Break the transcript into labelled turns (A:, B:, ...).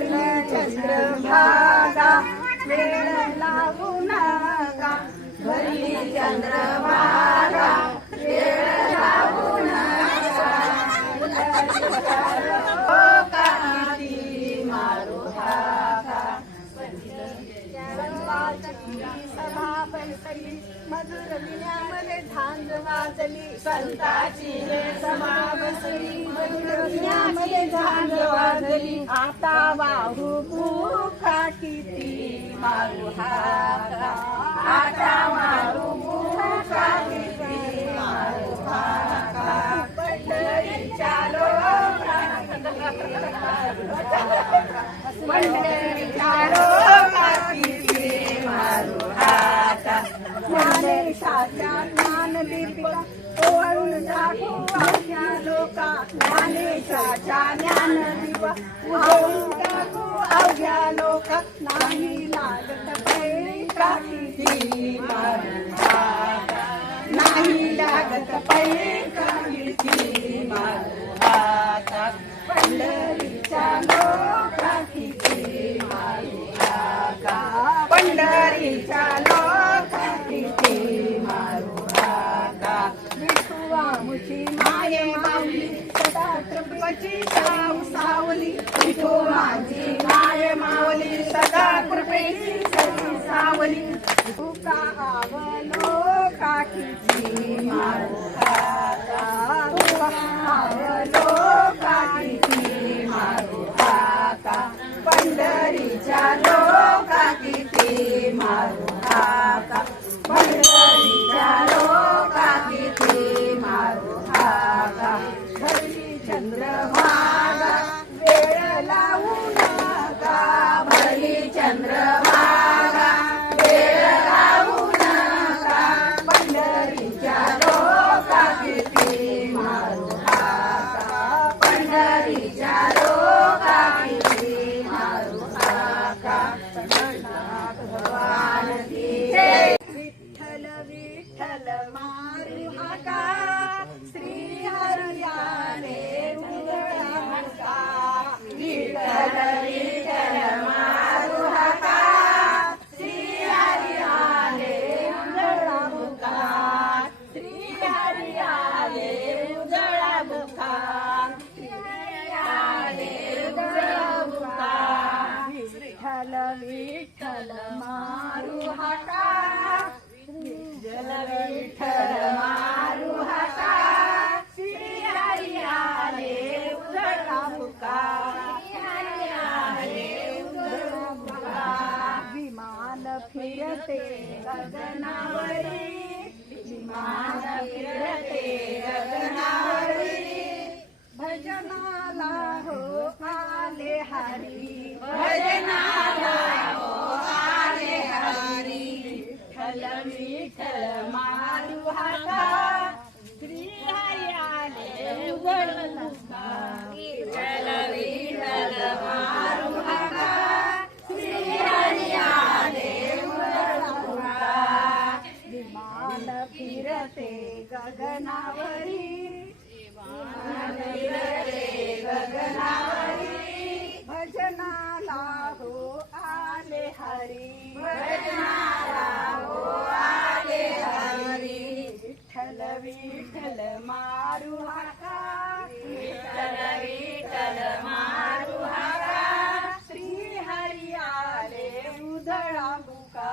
A: चंद्रभागा
B: मधुर विण्यामध्ये धान वाजली.
A: संताची सभा बसली
B: मधुर झांज वाजली आता वाहू भूका किती मारू
A: मारुहाका आता मारू भूका किती मारू मारुहाका पंढरीच्या पंढरीच्या किती मारुहाका
B: ज्ञानेशाच्या ज्ञानदीपिका ओवाळून दाखवा. अवघ्या लोका ज्ञानेशाच्या ज्ञानदीपा ओवाळून दाखवू अवघ्या नाही लागत पैका
A: नाही लागत पैका
B: कृपेची साव सावली
A: विठो माझी माय मावली सदा कृपेची सरी सावली.
B: तुका आवलो काकीची
A: मारुहाका
B: फिरते गगनावरी.
A: विमान फिरते गगनावरी. भजनाला हो आले हरी. भजनाला हो आले हरी.
B: विठ्ठल विठ्ठल
A: मारू
B: हाता ते
A: गगनावरी. विरते गगनावरी
B: भजनाला हो आले हरी.
A: भजनाला हो आले हरी विठ्ठल विठ्ठल मारू हाका. विठ्ठल विठ्ठल मारू हाका श्री हरी आले उधळा
B: बुका.